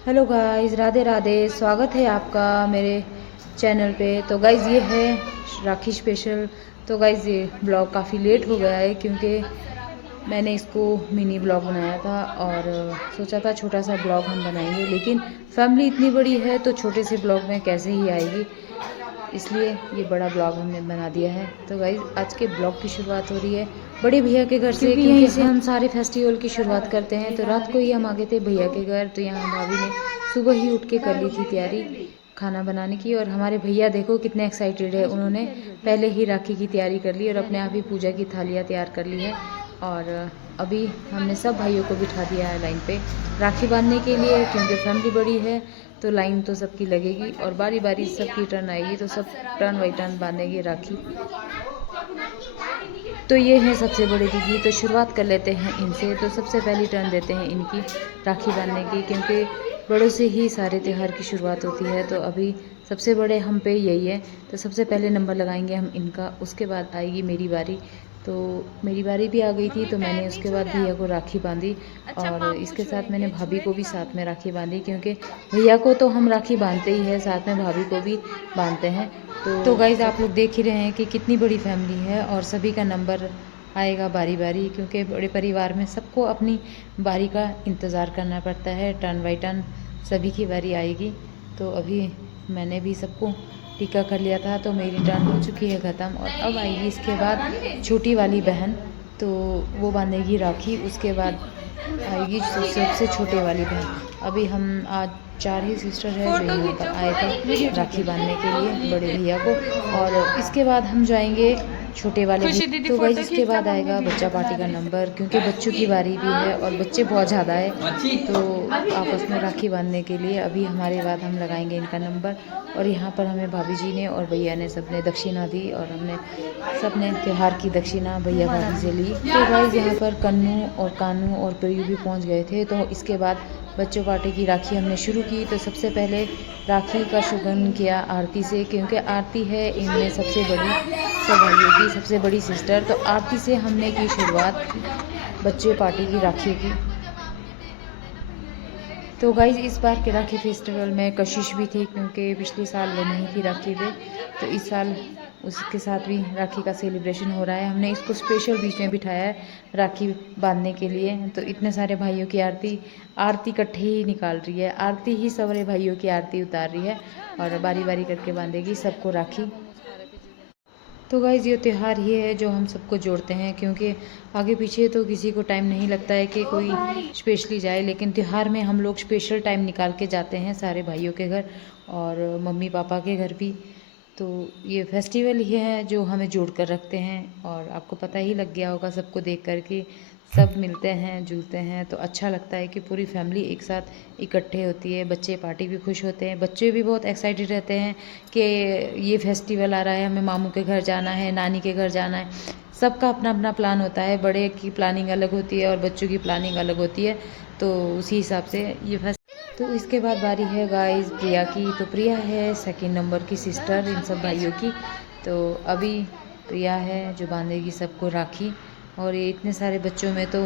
Hello guys, Radhe Radhe. स्वागत है आपका मेरे चैनल पे। तो गाइस ये है राखी स्पेशल। तो गाइस ये ब्लॉग काफ़ी लेट हो गया है क्योंकि मैंने इसको मिनी ब्लॉग बनाया था और सोचा था छोटा सा ब्लॉग हम बनाएंगे, लेकिन फैमिली इतनी बड़ी है तो छोटे से ब्लॉग में कैसे ही आएगी, इसलिए ये बड़ा ब्लॉग हमने बना दिया है। तो गाइज आज के ब्लॉग की शुरुआत हो रही है बड़े भैया के घर से, क्योंकि यहीं से हम सारे फेस्टिवल की शुरुआत करते हैं। तो रात को ही हम आ गए थे भैया के घर। तो यहाँ भाभी ने सुबह ही उठ के कर ली थी तैयारी खाना बनाने की। और हमारे भैया देखो कितने एक्साइटेड है, उन्होंने पहले ही राखी की तैयारी कर ली और अपने आप ही पूजा की थालियाँ तैयार कर ली है। और अभी हमने सब भाइयों को बिठा दिया है लाइन पे राखी बांधने के लिए, क्योंकि फैमिली बड़ी है तो लाइन तो सबकी लगेगी और बारी बारी सबकी टर्न आएगी, तो सब टर्न बाई टर्न बांधेंगे राखी। तो ये है सबसे बड़ी दीदी। तो शुरुआत कर लेते हैं इनसे। तो सबसे पहली टर्न देते हैं इनकी राखी बांधने की, क्योंकि बड़ों से ही सारे त्यौहार की शुरुआत होती है। तो अभी सबसे बड़े हम पे यही है, तो सबसे पहले नंबर लगाएंगे हम इनका, उसके बाद आएगी मेरी बारी। तो मेरी बारी भी आ गई थी, तो मैंने उसके बाद भैया को राखी बांधी और इसके साथ मैंने भाभी को भी साथ में राखी बांधी, क्योंकि भैया को तो हम राखी बांधते ही है, साथ में भाभी को भी बांधते हैं। तो गाइज़ आप लोग देख ही रहे हैं कि कितनी बड़ी फैमिली है और सभी का नंबर आएगा बारी बारी, क्योंकि बड़े परिवार में सबको अपनी बारी का इंतज़ार करना पड़ता है। टर्न बाई टर्न सभी की बारी आएगी। तो अभी मैंने भी सबको टीका कर लिया था, तो मेरी टर्न हो चुकी है ख़त्म। और अब आएगी इसके बाद छोटी वाली बहन, तो वो बांधेगी राखी। उसके बाद आएगी सबसे छोटे वाली बहन। अभी हम आज 4 ही सिस्टर हैं जो यहाँ पर आए थे राखी बांधने के लिए बड़े भैया को। और इसके बाद हम जाएंगे छोटे वाले भी। तो गाइस इसके बाद आएगा बच्चा पार्टी का नंबर, क्योंकि बच्चों की बारी भी है और बच्चे बहुत ज़्यादा है, तो आपस में राखी बांधने के लिए अभी हमारे बाद हम लगाएंगे इनका नंबर। और यहाँ पर हमें भाभी जी ने और भैया ने सबने दक्षिणा दी और हमने सबने त्यौहार की दक्षिणा भैया भाभी से ली। तो गाइस यहाँ पर कन्नू और कानू और प्रियू भी पहुँच गए थे। तो इसके बाद बच्चों पार्टी की राखी हमने शुरू की। तो सबसे पहले राखी का शुभारंभ किया आरती से, क्योंकि आरती है इनमें सबसे बड़ी, सब भाइयों की सबसे बड़ी सिस्टर। तो आरती से हमने की शुरुआत बच्चे पार्टी की राखी की। तो गाइज इस बार के राखी फेस्टिवल में कशिश भी थी, क्योंकि पिछले साल वो नहीं थी राखी पे, तो इस साल उसके साथ भी राखी का सेलिब्रेशन हो रहा है। हमने इसको स्पेशल बीच में बिठाया है राखी बांधने के लिए। तो इतने सारे भाइयों की आरती इकट्ठे ही निकाल रही है, आरती ही सारे भाइयों की आरती उतार रही है और बारी बारी करके बांधेगी सबको राखी। तो गाइज़ ये त्यौहार ही है जो हम सबको जोड़ते हैं, क्योंकि आगे पीछे तो किसी को टाइम नहीं लगता है कि कोई स्पेशली जाए, लेकिन त्यौहार में हम लोग स्पेशल टाइम निकाल के जाते हैं सारे भाइयों के घर और मम्मी पापा के घर भी। तो ये फेस्टिवल ही है जो हमें जोड़ कर रखते हैं। और आपको पता ही लग गया होगा सबको देख कर के, सब मिलते हैं जुलते हैं तो अच्छा लगता है कि पूरी फैमिली एक साथ इकट्ठे होती है। बच्चे पार्टी भी खुश होते हैं, बच्चे भी बहुत एक्साइटेड रहते हैं कि ये फेस्टिवल आ रहा है, हमें मामू के घर जाना है, नानी के घर जाना है। सबका अपना अपना प्लान होता है, बड़े की प्लानिंग अलग होती है और बच्चों की प्लानिंग अलग होती है। तो उसी हिसाब से ये तो इसके बाद बारी है गाइस प्रिया की। तो प्रिया है सेकंड नंबर की सिस्टर इन सब भाइयों की। तो अभी प्रिया है जो बांधेगी सबको राखी। और ये इतने सारे बच्चों में तो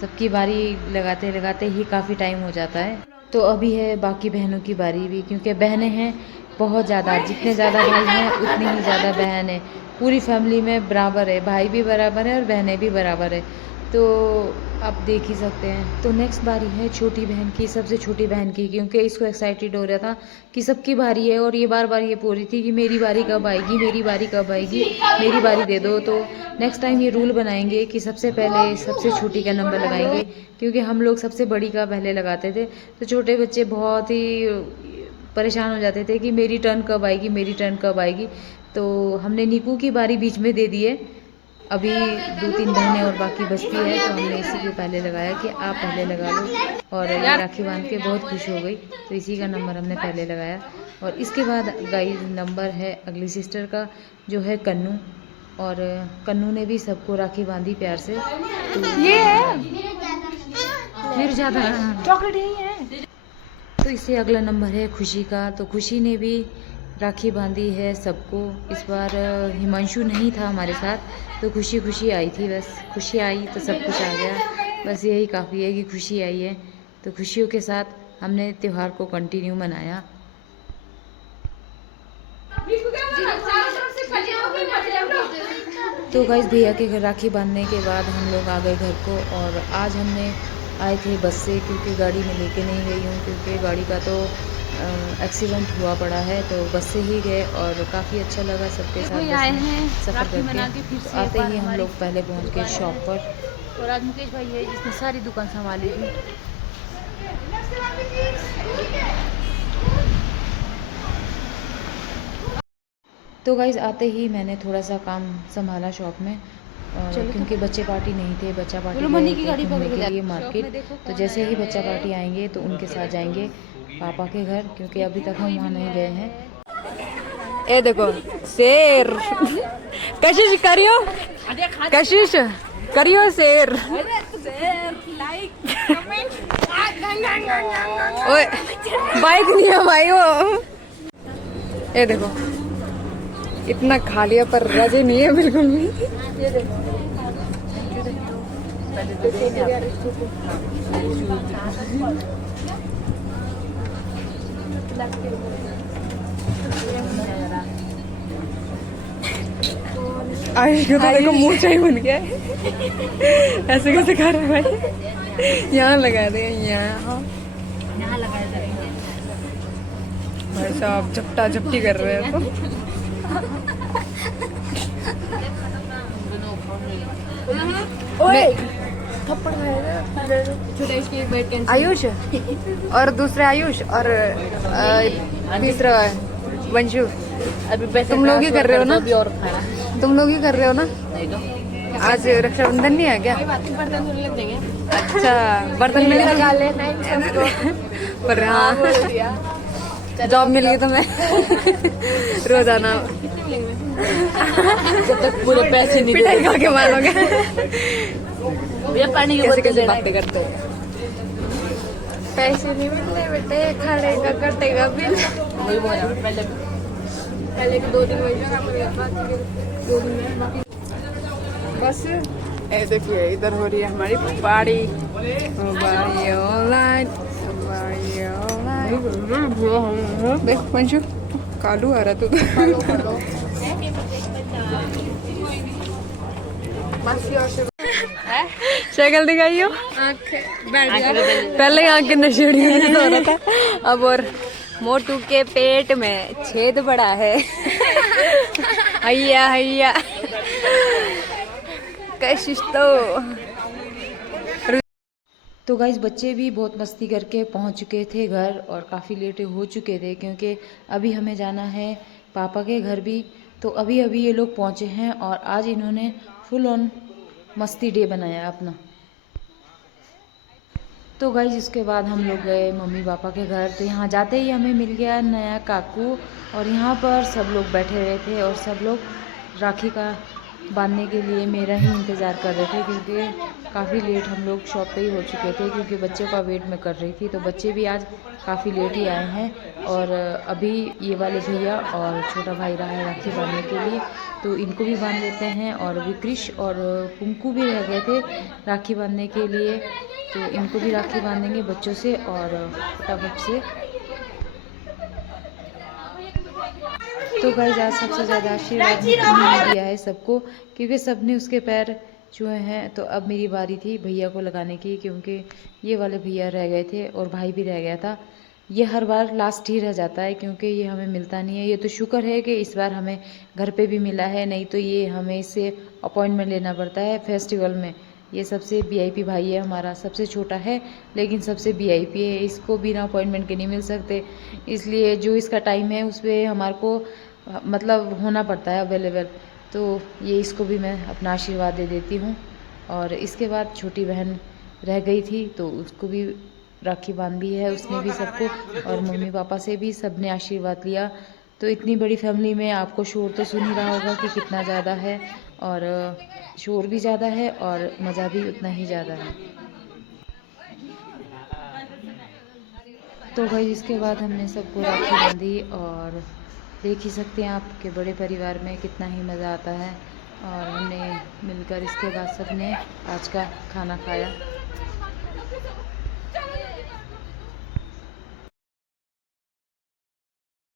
सबकी बारी लगाते लगाते ही काफ़ी टाइम हो जाता है। तो अभी है बाकी बहनों की बारी भी, क्योंकि बहनें हैं बहुत ज़्यादा, जितने ज़्यादा भाई हैं उतनी ही ज़्यादा बहन है। पूरी फैमिली में बराबर है, भाई भी बराबर है और बहनें भी बराबर है। तो आप देख ही सकते हैं। तो नेक्स्ट बारी है छोटी बहन की, सबसे छोटी बहन की, क्योंकि इसको एक्साइटेड हो रहा था कि सबकी बारी है और ये बार बार ये बोल रही थी कि मेरी बारी कब आएगी, मेरी बारी कब आएगी, मेरी बारी दे दो। तो नेक्स्ट टाइम ये रूल बनाएंगे कि सबसे पहले सबसे छोटी का नंबर लगाएंगे, क्योंकि हम लोग सबसे बड़ी का पहले लगाते थे। तो छोटे बच्चे बहुत ही परेशान हो जाते थे कि मेरी टर्न कब आएगी, मेरी टर्न कब आएगी। तो हमने नीकू की बारी बीच में दे दी है। अभी 2-3 बहनें और बाकी बचती है, तो हमने इसी को पहले लगाया कि आप पहले लगा लो। और ये राखी बांध के बहुत खुश हो गई, तो इसी का नंबर हमने पहले लगाया। और इसके बाद गाइस नंबर है अगली सिस्टर का, जो है कन्नू। और कन्नू ने भी सबको राखी बांधी प्यार से। तो ये है फिर ज़्यादा चॉकलेट यही है। तो इससे अगला नंबर है खुशी का। तो खुशी ने भी राखी बांधी है सबको। इस बार हिमांशु नहीं था हमारे साथ, तो खुशी खुशी आई थी, बस खुशी आई तो सब कुछ आ गया। बस यही काफ़ी है कि खुशी आई है। तो खुशियों के साथ हमने त्यौहार को कंटिन्यू मनाया। तो गाइस भैया के घर राखी बांधने के बाद हम लोग आ गए घर को, और आज हमने आए थे बस से, क्योंकि गाड़ी में लेके नहीं गई हूँ क्योंकि गाड़ी का तो एक्सीडेंट हुआ पड़ा है, तो बस से ही गए और काफ़ी अच्छा लगा सबके साथ आए हैं सफ़र करके। तो आते ही हम लोग पहले पहुँच गए शॉप पर, और आज मुकेश भाई है जिसने सारी दुकान संभाली थी। तो गाइस आते ही मैंने थोड़ा सा काम संभाला शॉप में, और क्योंकि बच्चे पार्टी नहीं थे, बच्चा पार्टी गए थे घूमने के लिए मार्केट। तो जैसे ही बच्चा पार्टी आएंगे तो उनके साथ जाएंगे पापा के घर, क्योंकि अभी तक हम वहाँ नहीं गए हैं। ए देखो शेर, कशिश करियो, कशिश करियो शेर। ओए बाइक नहीं है भाई वो। ये देखो इतना खा लिया पर राजी नहीं है बिल्कुल भी। आयुष को तो देखो मुँह चाहिए बन गया है। ऐसे कैसे खा रहा है भाई? यहाँ लगा दे, यहाँ लगा दे भाई साहब, झपटा झपटी कर रहे हैं तो। आयुष और दूसरे आयुष और तीसरा वंशु, अभी तुम लोग ही कर रहे हो ना? तुम लोग ही कर रहे हो ना? आज रक्षाबंधन नहीं है क्या? अच्छा बर्तन मिल गए पर हाँ जॉब मिल गई तो मैं रोजाना जब तक पूरे पैसे नहीं पिटाई खा के मारोगे। पानी कैसे कैसे बातें करते हैं? पैसे नहीं मिल रहे बेटे, खाने का कटेगा बिल। पहले के 2 दिन बस। ए देखिए इधर हो रही है हमारी पार्टी। देख पंचू कालू आ रहा तू तो। शक्ल दिखाइयो, पहले आँख के नशेड़ी में हो रहा था, अब और मोटू के पेट में छेद बड़ा है। हैया हैया कशिश तो गाइस बच्चे भी बहुत मस्ती करके पहुंच चुके थे घर, और काफ़ी लेट हो चुके थे क्योंकि अभी हमें जाना है पापा के घर भी। तो अभी अभी ये लोग पहुंचे हैं, और आज इन्होंने फुल ऑन मस्ती डे बनाया अपना। तो गाइस इसके बाद हम लोग गए मम्मी पापा के घर। तो यहाँ जाते ही हमें मिल गया नया काकू, और यहाँ पर सब लोग बैठे रहे थे, और सब लोग राखी का बांधने के लिए मेरा ही इंतज़ार कर रहे थे, क्योंकि काफ़ी लेट हम लोग शॉप पे ही हो चुके थे, क्योंकि बच्चों का वेट मैं कर रही थी। तो बच्चे भी आज काफ़ी लेट ही आए हैं, और अभी ये वाले भैया और छोटा भाई रहा है राखी बांधने के लिए, तो इनको भी बांध देते हैं। और अभी कृष और पुंकू भी रह गए थे राखी बांधने के लिए, तो इनको भी राखी बांधेंगे बच्चों से और फटाफट से। तो गाइस आज सबसे ज़्यादा आशीर्वाद मैंने दिया है सबको, क्योंकि सबने उसके पैर छुए हैं। तो अब मेरी बारी थी भैया को लगाने की, क्योंकि ये वाले भैया रह गए थे और भाई भी रह गया था। ये हर बार लास्ट ही रह जाता है, क्योंकि ये हमें मिलता नहीं है। ये तो शुक्र है कि इस बार हमें घर पे भी मिला है, नहीं तो ये हमें इससे अपॉइंटमेंट लेना पड़ता है फेस्टिवल में। ये सबसे वीआईपी भाई है हमारा, सबसे छोटा है लेकिन सबसे वीआईपी है, इसको बिना अपॉइंटमेंट के नहीं मिल सकते। इसलिए जो इसका टाइम है उस पर हमारे को मतलब होना पड़ता है अवेलेबल। तो ये इसको भी मैं अपना आशीर्वाद दे देती हूँ। और इसके बाद छोटी बहन रह गई थी, तो उसको भी राखी बांध दी है उसने भी सबको, और मम्मी पापा से भी सबने आशीर्वाद लिया। तो इतनी बड़ी फैमिली में आपको शोर तो सुन ही रहा होगा कि कितना ज़्यादा है, और शोर भी ज़्यादा है और मज़ा भी उतना ही ज़्यादा है। तो भाई इसके बाद हमने सबको राखी बांधी, और देख ही सकते हैं आपके बड़े परिवार में कितना ही मज़ा आता है। और हमने मिलकर इसके बाद सबने आज का खाना खाया।